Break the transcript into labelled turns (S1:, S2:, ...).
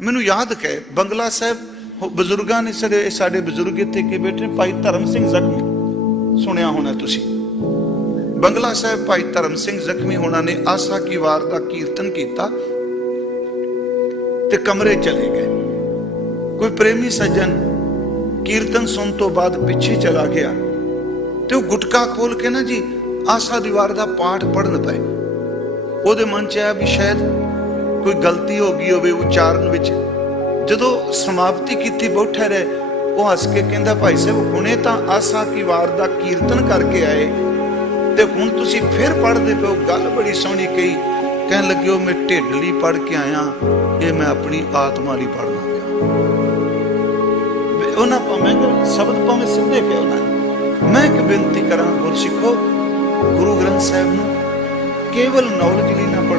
S1: ਮੈਨੂੰ ਯਾਦ ਹੈ, ਬੰਗਲਾ ਸਾਹਿਬ ਬਜ਼ੁਰਗਾਂ ਨੇ ਸਾਡੇ ਸਾਡੇ ਬਜ਼ੁਰਗ ਇੱਥੇ ਕੇ ਬੈਠੇ ਭਾਈ ਧਰਮ ਸਿੰਘ ਜ਼ਖਮੀ। ਸੁਣਿਆ ਹੋਣਾ ਤੁਸੀਂ। ਬੰਗਲਾ ਸਾਹਿਬ, ਭਾਈ ਧਰਮ ਸਿੰਘ ਜ਼ਖਮੀ ਹੋਣਾ ਨੇ ਆਸਾ ਕੀ ਵਾਰ ਦਾ ਕੀਰਤਨ ਕੀਤਾ ਤੇ ਕਮਰੇ ਚਲੇ ਗਏ। ਕੋਈ ਪ੍ਰੇਮੀ ਸੱਜਣ ਕੀਰਤਨ ਸੁਣ ਤੋਂ ਬਾਅਦ ਪਿੱਛੇ ਚਲਾ ਗਿਆ। ਤੇ ਉਹ ਗੁਟਕਾ ਖੋਲ ਕੇ ਨਾ ਜੀ, ਆਸਾ ਦੀਵਾਰ ਦਾ ਪਾਠ ਪੜਨ ਪਏ। ਉਹਦੇ ਮਨ ਚ ਆਇਆ ਵੀ ਸ਼ਾਇਦ ਕੋਈ ਗਲਤੀ ਹੋ ਗਈ ਹੋਵੇ ਉਚਾਰਨ ਵਿੱਚ, ਜਦੋਂ ਸਮਾਪਤੀ ਕੀਤੀ ਬੈਠੇ ਰਹੇ, ਉਹ ਹੱਸ ਕੇ ਕਹਿੰਦਾ, ਭਾਈ ਸਾਹਿਬ, ਹੁਣੇ ਤਾਂ ਆਸਾ ਕੀ ਵਾਰ ਦਾ ਕੀਰਤਨ ਕਰਕੇ ਆਏ। ਤੇ ਹੁਣ ਤੁਸੀਂ ਫਿਰ ਪੜ੍ਹਦੇ ਪਿਓ ਗੱਲ ਬੜੀ ਸੋਹਣੀ ਕਹੀ। ਕਹਿਣ ਲੱਗੇ, ਉਹ ਮੈਂ ਢਿੱਡ ਲਈ ਪੜ੍ਹ ਕੇ ਆਇਆ, ਇਹ ਮੈਂ ਆਪਣੀ ਆਤਮਾ ਲਈ ਪੜ੍ਹਨਾ ਪਿਆ। ਵੀ ਉਹਨਾਂ ਭਾਵੇਂ ਸ਼ਬਦ ਭਾਵੇਂ ਸਿੱਧੇ ਕਹੇ ਉਹਨਾਂ ਮੈਂ ਇੱਕ ਬੇਨਤੀ ਕਰਾਂ ਗੁਰ ਸਿੱਖੋ, ਗੁਰੂ ਗ੍ਰੰਥ ਸਾਹਿਬ ਨੂੰ ਕੇਵਲ ਨੌਲੇਜ ਲਈ ਨਾ ਪੜੋ